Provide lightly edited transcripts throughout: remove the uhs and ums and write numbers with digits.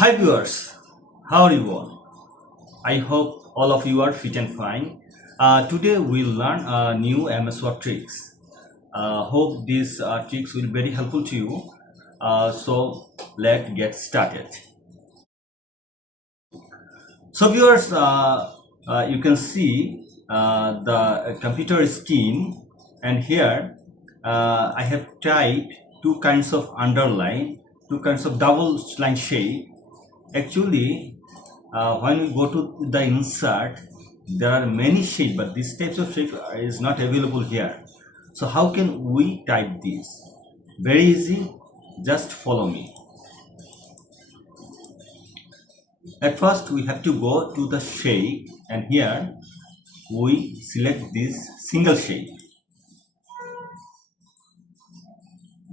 Hi viewers, how are you all? I hope all of you are fit and fine. Today we'll learn new MS Word tricks. Hope these tricks will be very helpful to you. So let's get started. So viewers, you can see the computer screen, and here I have typed two kinds of underline, two kinds of double line shape. Actually, when we go to the insert, there are many shape, but this types of shape is not available here. So how can we type this? Very easy, just follow me. At first we have to go to the shape, and here we select this single shape.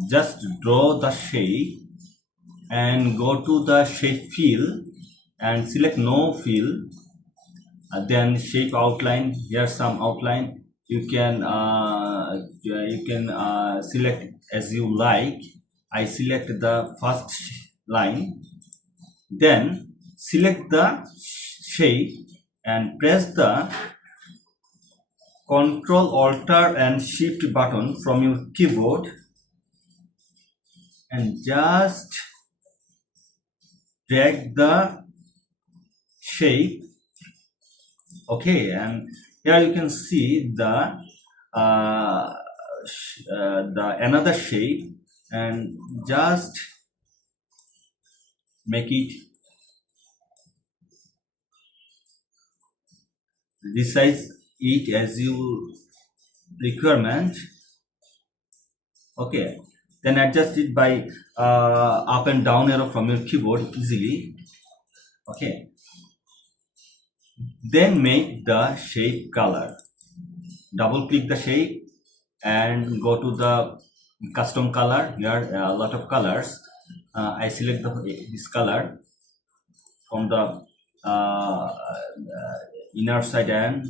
Just draw the shape and go to the shape fill and select no fill. Then shape outline, here some outline you can select as you like. I select the first line, then select the shape and press the Ctrl Alt and Shift button from your keyboard and just drag the shape. Okay, and here you can see the another shape, and just make it resize it as you requirement. Okay, then adjust it by up and down arrow from your keyboard easily. Okay, then make the shape color. Double click the shape and go to the custom color. Here a lot of colors. I select this color from the inner side and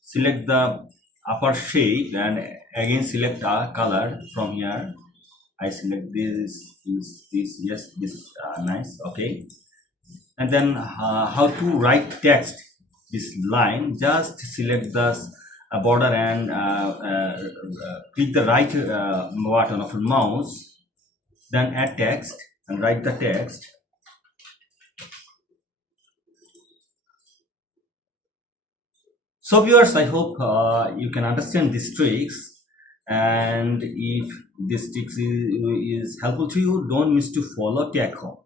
select the upper shape, and again select a color from here. I select this, yes, this nice. Okay, and then how to write text this line, just select the border and click the right button of your mouse, then add text and write the text. So viewers, I hope you can understand these tricks, and if this tricks is helpful to you, don't miss to follow Tech Home.